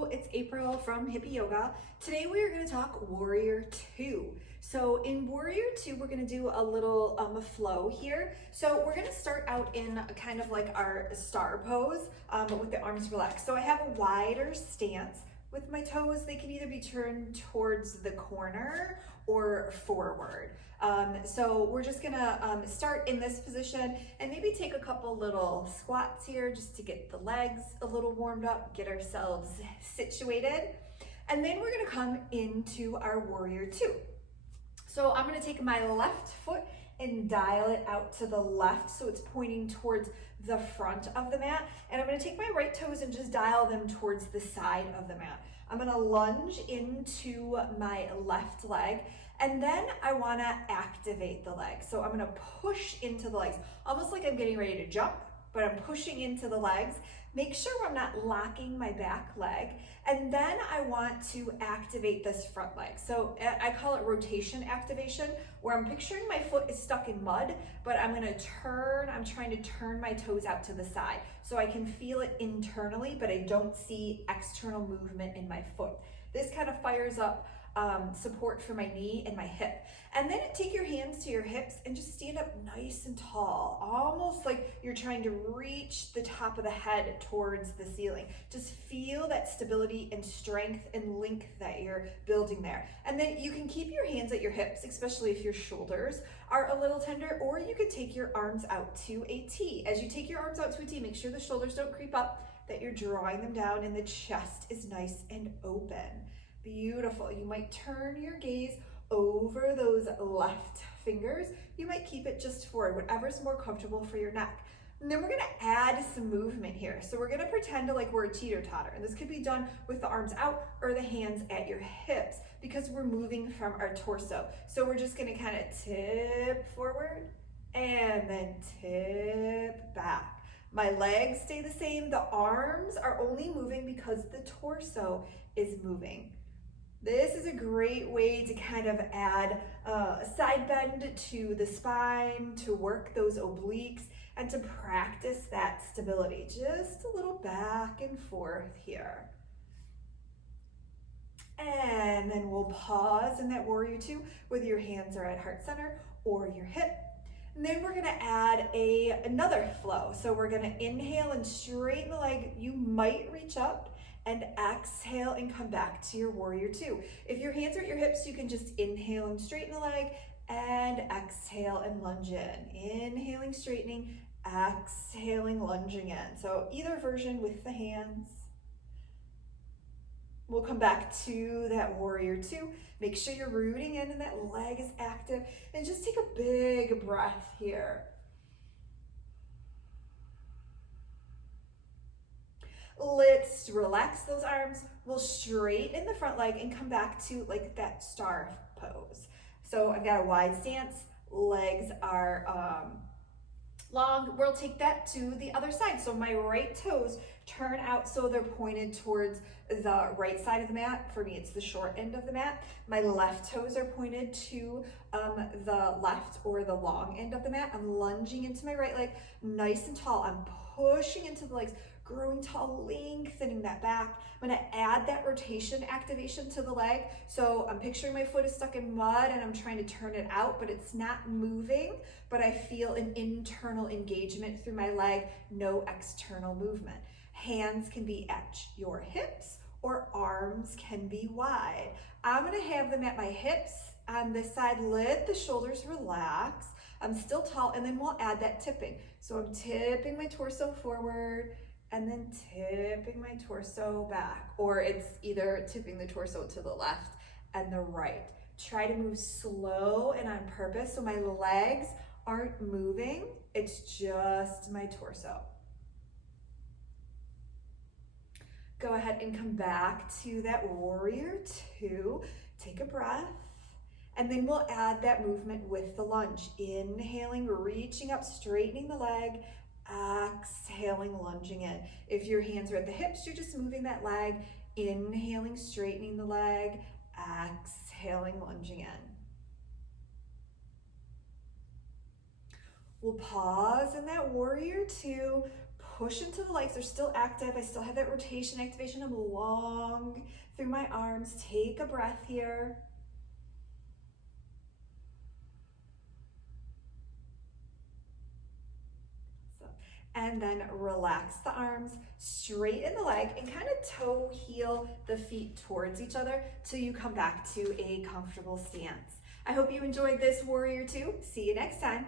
Hello, it's April from Hippie Yoga. Today we are going to talk Warrior Two. So in Warrior Two, we're going to do a little flow here. So we're going to start out in kind of like our star pose, but with the arms relaxed. So I have a wider stance with my toes. They can either be turned towards the corner or forward. So we're just gonna start in this position and maybe take a couple little squats here just to get the legs a little warmed up, get ourselves situated. And then we're gonna come into our Warrior Two. So I'm gonna take my left foot and dial it out to the left so it's pointing towards the front of the mat. And I'm gonna take my right toes and just dial them towards the side of the mat. I'm gonna lunge into my left leg, and then I wanna activate the leg. So I'm gonna push into the legs, almost like I'm getting ready to jump, but I'm pushing into the legs. Make sure I'm not locking my back leg. And then I want to activate this front leg. So I call it rotation activation, where I'm picturing my foot is stuck in mud, but I'm trying to turn my toes out to the side. So I can feel it internally, but I don't see external movement in my foot. This kind of fires up support for my knee and my hip. And then take your hands to your hips and just stand up nice and tall, almost like you're trying to reach the top of the head towards the ceiling. Just feel that stability and strength and length that you're building there. And then you can keep your hands at your hips, especially if your shoulders are a little tender, or you could take your arms out to a T. As you take your arms out to a T, make sure the shoulders don't creep up, that you're drawing them down and the chest is nice and open. Beautiful. You might turn your gaze over those left fingers. You might keep it just forward, whatever's more comfortable for your neck. And then we're gonna add some movement here. So we're gonna pretend like we're a teeter-totter. And this could be done with the arms out or the hands at your hips because we're moving from our torso. So we're just gonna kind of tip forward and then tip back. My legs stay the same. The arms are only moving because the torso is moving. This is a great way to kind of add a side bend to the spine, to work those obliques, and to practice that stability. Just a little back and forth here. And then we'll pause in that Warrior Two, whether your hands are at heart center or your hip. And then we're gonna add another flow. So we're gonna inhale and straighten the leg. You might reach up and exhale and come back to your Warrior Two. If your hands are at your hips, you can just inhale and straighten the leg and exhale and lunge in. Inhaling, straightening, exhaling, lunging in. So either version with the hands. We'll come back to that Warrior Two. Make sure you're rooting in and that leg is active. And just take a big breath here. Let's relax those arms. We'll straighten the front leg and come back to like that star pose. So I've got a wide stance, legs are long. We'll take that to the other side. So my right toes turn out so they're pointed towards the right side of the mat. For me, it's the short end of the mat. My left toes are pointed to the left or the long end of the mat. I'm lunging into my right leg, nice and tall. I'm pushing into the legs, growing tall, lengthening that back. I'm gonna add that rotation activation to the leg. So I'm picturing my foot is stuck in mud and I'm trying to turn it out, but it's not moving, but I feel an internal engagement through my leg, no external movement. Hands can be at your hips or arms can be wide. I'm gonna have them at my hips on this side, let the shoulders relax. I'm still tall, and then we'll add that tipping. So I'm tipping my torso forward, and then tipping my torso back, or it's either tipping the torso to the left and the right. Try to move slow and on purpose so my legs aren't moving, it's just my torso. Go ahead and come back to that Warrior Two. Take a breath, and then we'll add that movement with the lunge. Inhaling, reaching up, straightening the leg, exhaling, lunging in. If your hands are at the hips, you're just moving that leg, inhaling, straightening the leg, exhaling, lunging in. We'll pause in that Warrior Two, push into the legs. They're still active. I still have that rotation activation. I'm long through my arms. Take a breath here. And then relax the arms, straighten the leg, and kind of toe heel the feet towards each other till you come back to a comfortable stance. I hope you enjoyed this Warrior Two. See you next time.